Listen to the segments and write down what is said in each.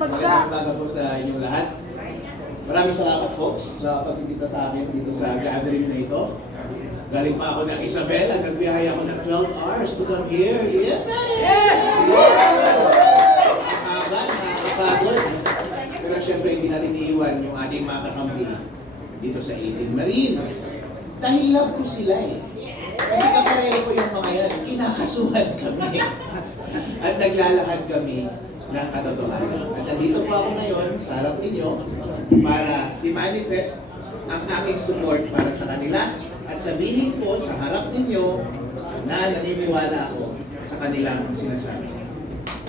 Magandang umaga po sa inyong lahat. Maraming salamat folks sa pagpipita sa akin dito sa gathering na ito. Galing pa ako ng Isabel at nagbiyahe ako ng 12 hours to come here. Yeah! Nakakapagod. Pero syempre hindi natin iiwan yung ating mga kakampi dito sa 18 Marines. Dahil love ko sila eh. Kasi kapareho ko yung mga yan. Kinakasuhan kami. At naglalakad kami ng katotohanan. At nandito po ako ngayon sa harap ninyo para i-manifest ang aking support para sa kanila at sabihin ko sa harap ninyo na naniniwala ako sa kanilang sinasabi.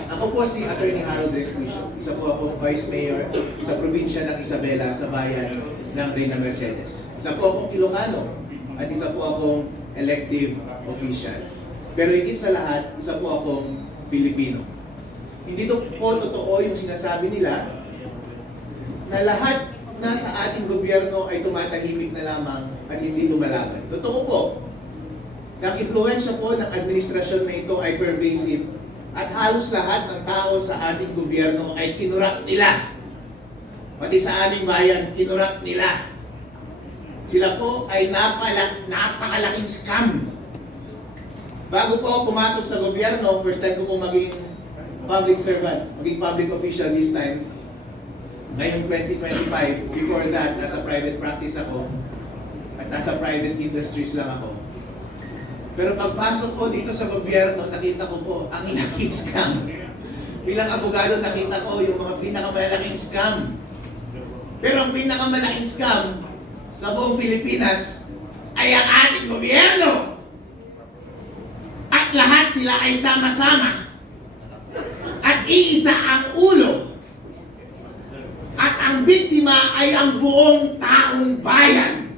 Ako po si Attorney Harold Respucio. Isa po akong Vice Mayor sa probinsya ng Isabela sa bayan ng Reyna Mercedes. Isa po akong Ilocano at isa po akong elective official. Pero higit sa lahat, isa po akong Pilipino. Hindi po totoo yung sinasabi nila na lahat na sa ating gobyerno ay tumatahimik na lamang at hindi lumalaban. Totoo po, ang impluwensya po ng administrasyon na ito ay pervasive at halos lahat ng tao sa ating gobyerno ay kinurap nila. Pati sa aming bayan, kinurap nila. Sila po ay napakalaking scam. Bago po ako pumasok sa gobyerno, first time ko po maging public servant, maging public official this time. Ngayong 2025, before that, nasa private practice ako at nasa private industries lang ako. Pero pagpasok ko dito sa gobyerno, nakita ko po ang laking scam. Bilang abogado, nakita ko yung mga pinakamalaking scam. Pero ang pinakamalaking scam sa buong Pilipinas ay ang ating gobyerno. At lahat sila ay sama-sama. At iisa ang ulo. At ang biktima ay ang buong taong bayan.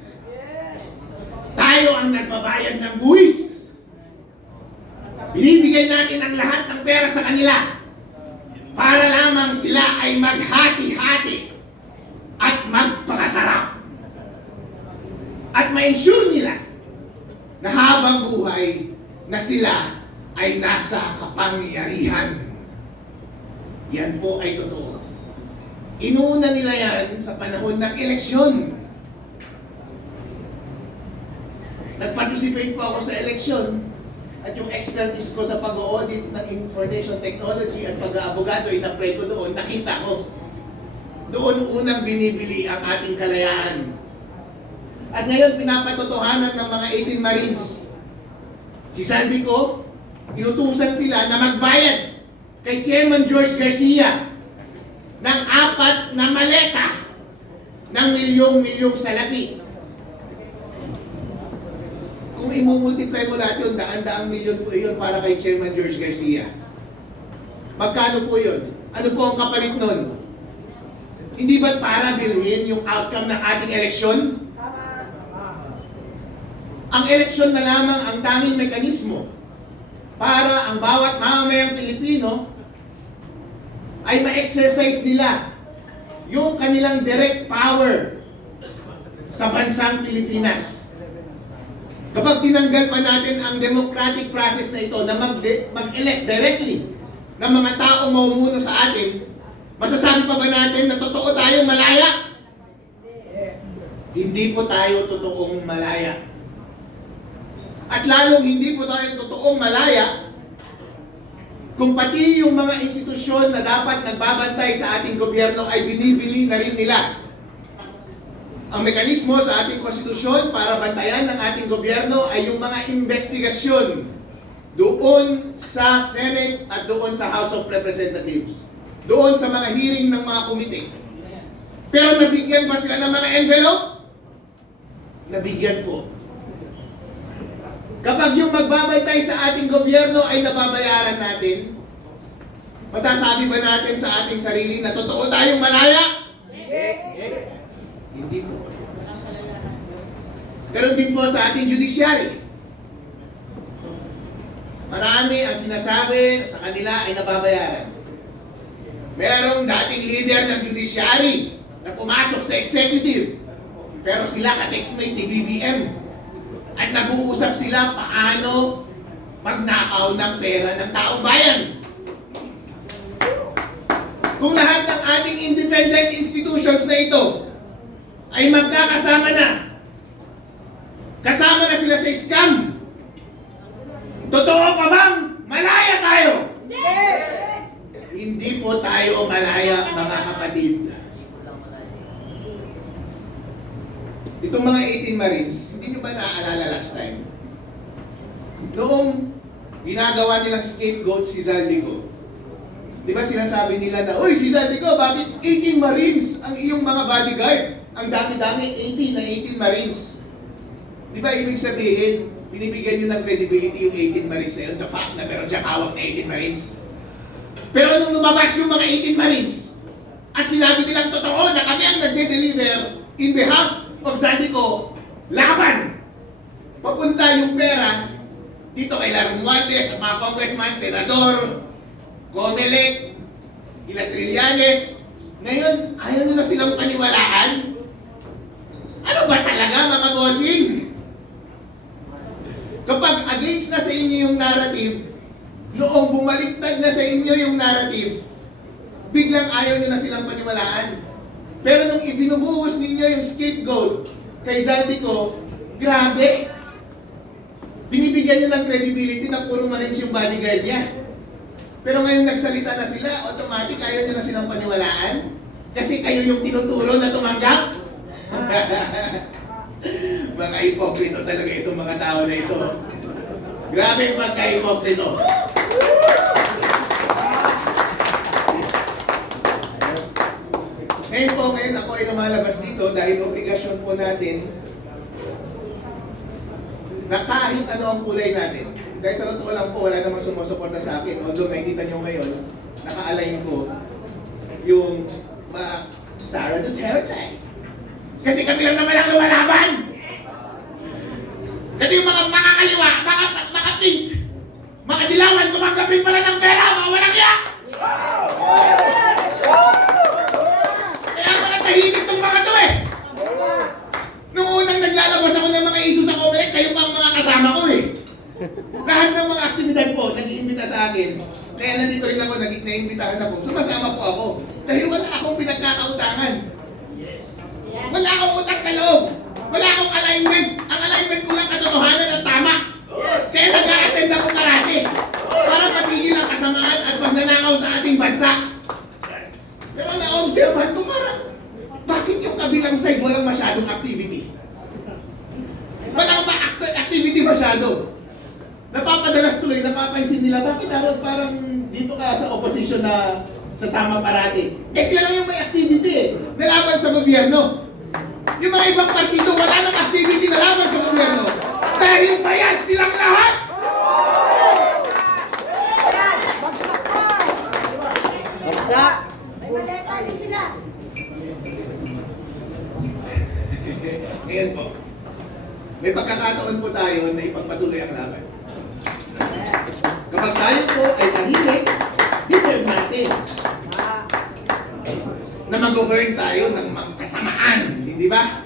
Tayo ang nagbabayad ng buwis. Binibigay natin ang lahat ng pera sa kanila para lamang sila ay maghati-hati at magpakasarap. At ma-ensure nila na habang buhay na sila ay nasa kapangyarihan. Yan po ay totoo. Inuuna nila yan sa panahon ng eleksyon. Nag-participate po ako sa eleksyon at yung expertise ko sa pag-audit ng information technology at pag-aabogado ay na-play ko doon, nakita ko. Doon unang binibili ang ating kalayaan. At ngayon pinapatotohanan ng mga 18 Marines. Si Saldico, inutusan sila na magbayad kay Chairman George Garcia ng 4 na maleta ng milyong-milyong salapi. Kung imumultiply mo lahat yun, daan-daang milyon po yun para kay Chairman George Garcia. Magkano po yun? Ano po ang kapalit nun? Hindi ba't para bilhin yung outcome ng ating eleksyon? Ang eleksyon na lamang ang tanging mekanismo para ang bawat mamamayang Pilipino ay ma-exercise nila yung kanilang direct power sa bansang Pilipinas. Kapag tinanggal pa natin ang democratic process na ito na mag-elect directly ng mga taong mamumuno sa atin, masasabi pa ba natin na totoo tayong malaya? Hindi po tayo totoong malaya. At lalong hindi po tayo totoong malaya kung pati yung mga institusyon na dapat nagbabantay sa ating gobyerno ay binibili na rin nila. Ang mekanismo sa ating konstitusyon para bantayan ng ating gobyerno ay yung mga investigasyon doon sa Senate at doon sa House of Representatives. Doon sa mga hearing ng mga komite. Pero nabigyan ba sila ng mga envelope? Nabigyan po. Kapag yung magbabantay sa ating gobyerno ay nababayaran natin, matasabi ba natin sa ating sarili na totoo tayong malaya? Hindi po. Ganon din po sa ating judiciary. Marami ang sinasabi sa kanila ay nababayaran. Merong dating leader ng judiciary na pumasok sa executive, pero sila ka-textmate ni BBM. At nag-uusap sila paano magnakaw ng pera ng taong bayan. kung lahat ng ating independent institutions na ito ay magkakasama na, kasama na sila sa scam, totoo pa bang malaya tayo? Hindi po tayo malaya, mga kapatid. Itong mga 18 Marines, hindi nyo ba naaalala last time? Noong ginagawa nilang scapegoat si Zaldico, di ba sinasabi nila na, uy, si Zaldico, bakit 18 Marines ang iyong mga bodyguard? Ang dami-dami, 18 na 18 Marines. Di ba ibig sabihin, binibigyan nyo ng credibility yung 18 Marines na yun, the fact na meron siyang hawak na 18 Marines. Pero nung lumabas yung mga 18 Marines, at sinabi nilang totoo na kami ang nagde-deliver in behalf of Zaldico, laban! Papunta yung pera dito kay Romualdez, at mga congressman, senador, Comelec, ilang Trillanes. Ngayon, ayaw nyo na silang paniwalaan? Ano ba talaga, mga bossing? Kapag against na sa inyo yung narrative, noong bumaliktad na sa inyo yung narrative, biglang ayaw nyo na silang paniwalaan. Pero nung ibinubuhos ninyo yung scapegoat kay Zaldico, grabe! Binibigyan nyo ng credibility na puro Marines yung bodyguard niya. Pero ngayon nagsalita na sila, automatic ayaw nyo na silang paniwalaan? Kasi kayo yung tinuturo na tumanggap? Mga hipokrito talaga itong mga tao na ito. Grabe yung pagka-hipokrito. Ngayon ako ay lumalabas dito dahil obligasyon po natin na kahit ano ang kulay natin. Dahil sa totoo lang po, wala namang sumusuporta sa akin. Although makikita nyo ngayon, naka-align ko yung Sara Duterte. Kasi kami lang naman ang lumalaban! Kasi yung mga makakaliwa, mga pink, mga dilawan, tumanggapin pala ng pera, mga walang yak! Kaya mga tahimik tong mga to eh! Noong unang naglalabas ako ng mga issue sa Comelec, kayo pa ang mga kasama ko eh. Lahat ng mga aktibidad po, nag-iimbita sa akin. Kaya nandito rin ako, naiimbitahan ako. Sumasama po ako. Dahil wala akong pinagkakautangan. Wala akong utang na loob. Wala akong alignment. Ang alignment ko lang katotohanan at tama. Kaya nag-a-attend ako karate. Para patigil ang kasamaan at pagnanakaw sa ating bansa. Pero na-observehan ko parang, bakit yung kabilang side walang masyadong activity? Walang activity masyado. Napapadalas tuloy, napapansin nila, bakit parang dito ka sa opposition na sasama parati? Eh sila lang yung may activity eh, nalaban sa gobyerno. Yung mga ibang partido, wala nang activity na laban sa gobyerno. Dahil bayad silang lahat! Bagsak! May maleta din sila. Ngayon po, may pagkakataon po tayo na ipagpatuloy ang laban. Kapag tayo po ay tahimik, deserve natin na mag-govern tayo ng kasamaan, hindi ba?